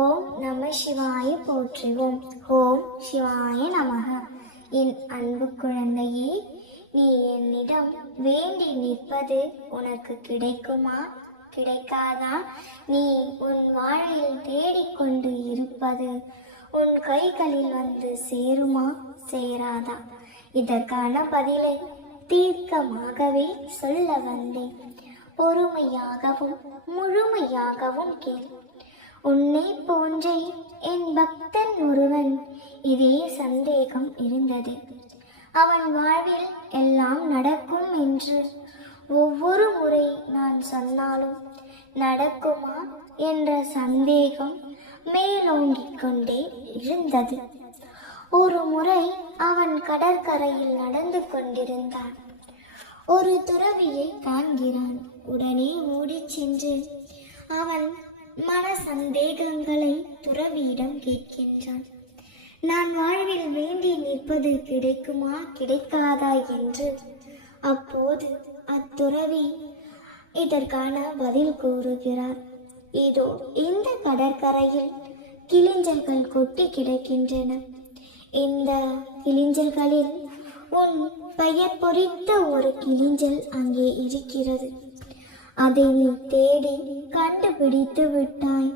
ஓம் நம சிவாய போற்றுவோம். ஓம் சிவாய நமக. என் அன்பு குழந்தையே, நீ என்னிடம் வேண்டி நிற்பது உனக்கு கிடைக்குமா கிடைக்காதா? நீ உன் வாழ்வில் தேடிக்கொண்டு இருப்பது உன் கைகளில் வந்து சேருமா சேராதா? இதற்கான பதிலை தீர்க்கமாகவே சொல்ல வந்தேன். பொறுமையாகவும் முழுமையாகவும் கேள். உன்னை போன்றே என் பக்தன் ஒருவன் இதே சந்தேகம் இருந்தது. அவன் வாழ்வில் எல்லாம் நடக்கும் என்று ஒவ்வொரு முறை நான் சொன்னாலும் நடக்குமா என்ற சந்தேகம் மேலோங்கிக் கொண்டே இருந்தது. ஒரு முறை அவன் கடற்கரையில் நடந்து கொண்டிருந்தான். ஒரு துறவியை காண்கிறான். உடனே ஓடிச் சென்று அவன் மன சந்தேகங்களை துறவியிடம் கேட்கின்றான். நான் வாழ்வில் வேண்டி நிற்பது கிடைக்குமா கிடைக்காதா என்று. அப்போது அத்துறவி இதற்கான பதில் கூறுகிறார். இதோ இந்த கடற்கரையில் கிளிஞ்சல்கள் கொட்டி கிடக்கின்றன. இந்த கிளிஞ்சல்களில் உன் பெயர் பொறித்த ஒரு கிளிஞ்சல் அங்கே இருக்கிறது. அதை நீ தேடி கண்டுபிடித்து விட்டாய்.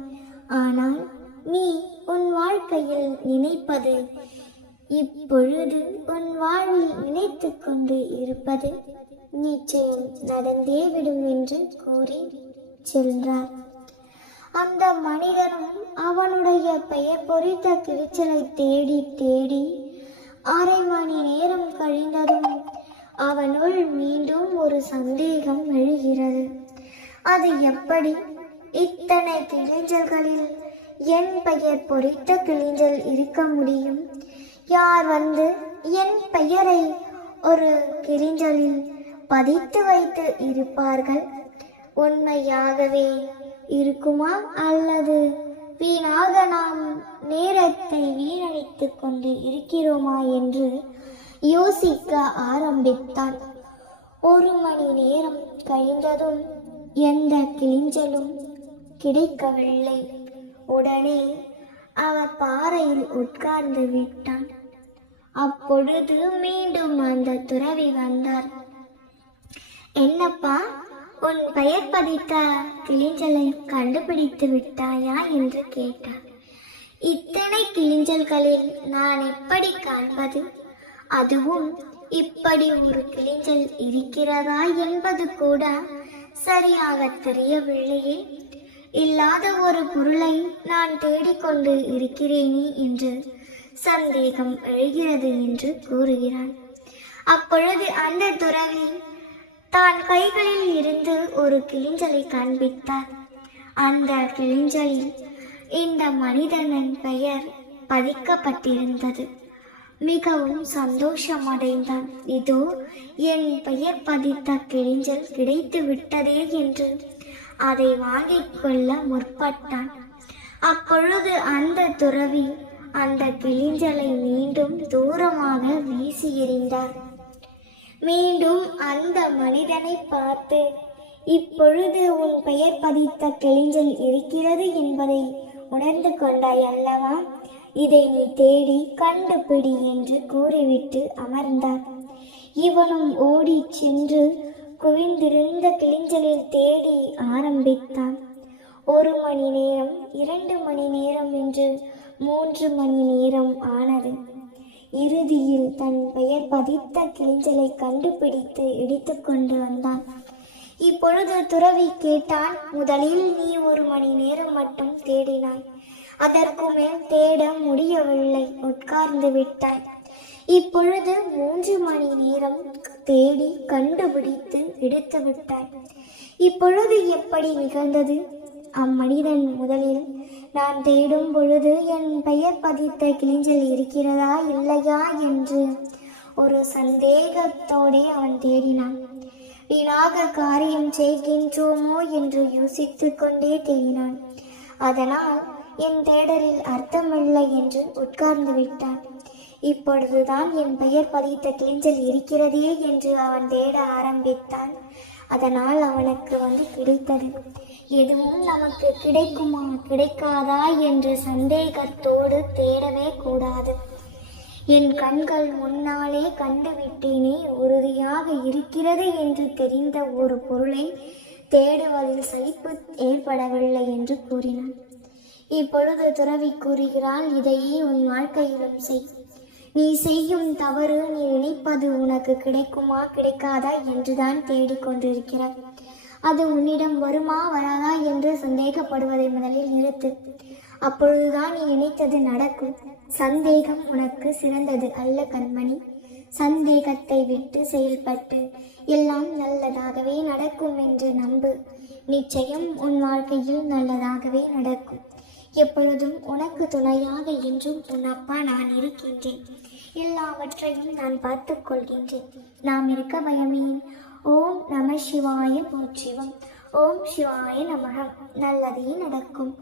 ஆனால் நீ உன் வாழ்க்கையில் நினைப்பது, இப்பொழுது உன் வாழ்வில் நினைத்து கொண்டு இருப்பது நிச்சயம் நடந்தே விடும் என்று கூறி சென்றார். அந்த மனிதனும் அவனுடைய பெயர் பொறித்த கிளிச்சலை தேடி தேடி அரை மணி நேரம் கழிந்ததும் அவனுள் மீண்டும் ஒரு சந்தேகம் எழுகிறது. அது எப்படி? இத்தனை கிளிஞ்சல்களில் என் பெயர் பொறித்த கிளிஞ்சல் இருக்க முடியும்? யார் வந்து என் பெயரை ஒரு கிளிஞ்சலில் பதித்து வைத்து இருப்பார்கள்? உண்மையாகவே இருக்குமா அல்லது வீணாக நாம் நேரத்தை வீணடித்துக் கொண்டு இருக்கிறோமா என்று யோசிக்க ஆரம்பித்தான். ஒரு மணி நேரம் கழிந்ததும் எந்த கிளிஞ்சலும் கிடைக்கவில்லை. உடனே அவன் பாறையில் உட்கார்ந்து விட்டான். அப்பொழுது மீண்டும் அந்த துறவி வந்தார். என்னப்பா, உன் பெயர் பதித்த கிளிஞ்சலை கண்டுபிடித்து விட்டாயா என்று கேட்டார். இத்தனை கிளிஞ்சல்களில் நான் எப்படி காண்பது? அதுவும் இப்படி ஒரு கிளிஞ்சல் இருக்கிறதா என்பது கூட சரியாக தெரியவில்லையே. இல்லாத ஒரு பொருளை நான் தேடிக்கொண்டு இருக்கிறேனே என்று சந்தேகம் எழுகிறது என்று கூறுகிறான். அப்பொழுது அந்த துறவி தான் கைகளில் இருந்து ஒரு கிளிஞ்சலை காண்பித்தார். அந்த கிளிஞ்சலில் இந்த மனிதனின் பெயர் பதிக்கப்பட்டிருந்தது. மிகவும் சந்தோஷமடைந்தான். இதோ என் பெயர் பதித்த கிளிஞ்சல் கிடைத்து விட்டதே என்று அதை வாங்கிக் கொள்ள முற்பட்டான். அப்பொழுது அந்த துறவி அந்த கிளிஞ்சலை மீண்டும் தூரமாக வீசி எறிந்தார். மீண்டும் அந்த மனிதனை பார்த்து, இப்பொழுது உன் பெயர் பதித்த கிளிஞ்சல் இருக்கிறது என்பதை உணர்ந்து கொண்டாய் அல்லவா? இதை நீ தேடி கண்டுபிடி என்று கூறிவிட்டு அமர்ந்தார். இவனும் ஓடி சென்று குவிந்திருந்த கிளிஞ்சலில் தேடி ஆரம்பித்தான். 1 மணி நேரம், 2 மணி நேரம் என்று 3 மணி நேரம் ஆனது. இறுதியில் தன் பெயர் பதித்த கிளிஞ்சலை கண்டுபிடித்து எடுத்து கொண்டு வந்தான். இப்பொழுது துறவி கேட்டான், முதலில் நீ 1 மணி நேரம் மட்டும் தேடினாய், அதற்கு மேல் தேட முடியவில்லை, உட்கார்ந்து விட்டாய். இப்பொழுது 3 மணி நேரம் தேடி கண்டுபிடித்து எடுத்து விட்டாய். இப்பொழுது எப்படி நிகழ்ந்தது? அம்மனிதன் முதலில் நான் தேடும் பொழுது என் பெயர் பதித்த கிளிஞ்சல் இருக்கிறதா இல்லையா என்று ஒரு சந்தேகத்தோடே அவன் தேடினான். வீணாக காரியம் செய்கின்றோமோ என்று யோசித்து கொண்டே தேடினான். அதனால் என் தேடலில் அர்த்தமில்லை என்று உட்கார்ந்து விட்டான். இப்பொழுதுதான் என் பெயர் பதித்த கிளிஞ்சல் இருக்கிறதே என்று அவன் தேட ஆரம்பித்தான். அதனால் அவனுக்கு கிடைத்தது. எதுவும் நமக்கு கிடைக்குமா கிடைக்காதா என்ற சந்தேகத்தோடு தேடவே கூடாது. என் கண்கள் முன்னாலே கண்டுவிட்டேனே, உறுதியாக இருக்கிறது என்று தெரிந்த ஒரு பொருளை தேடுவதில் சலிப்பு ஏற்படவில்லை என்று கூறினான். இப்பொழுது துறவி கூறுகிறாள், இதையே உன் வாழ்க்கையிலும் செய். நீ செய்யும் தவறு நீ நினைப்பது உனக்கு கிடைக்குமா கிடைக்காதா என்றுதான் தேடிக்கொண்டிருக்கிறாய். அது உன்னிடம் வருமா வராதா என்று சந்தேகப்படுவதை முதலில் நிறுத்து. அப்பொழுதுதான் நீ நினைத்தது நடக்கும். சந்தேகம் உனக்கு சிறந்தது அல்ல கண்மணி. சந்தேகத்தை விட்டு செயல்பட்டு எல்லாம் நல்லதாகவே நடக்கும் என்று நம்பு. நிச்சயம் உன் வாழ்க்கையில் நல்லதாகவே நடக்கும். எப்பொழுதும் உனக்கு துணையாக என்றும் உன் அப்பா நான் இருக்கின்றேன். எல்லாவற்றையும் நான் பார்த்துக் கொள்கின்றேன். நாம் இருக்க பயமேன். ஓம் நம சிவாய போற்றிவம். ஓம் சிவாய நமக. நல்லதே நடக்கும்.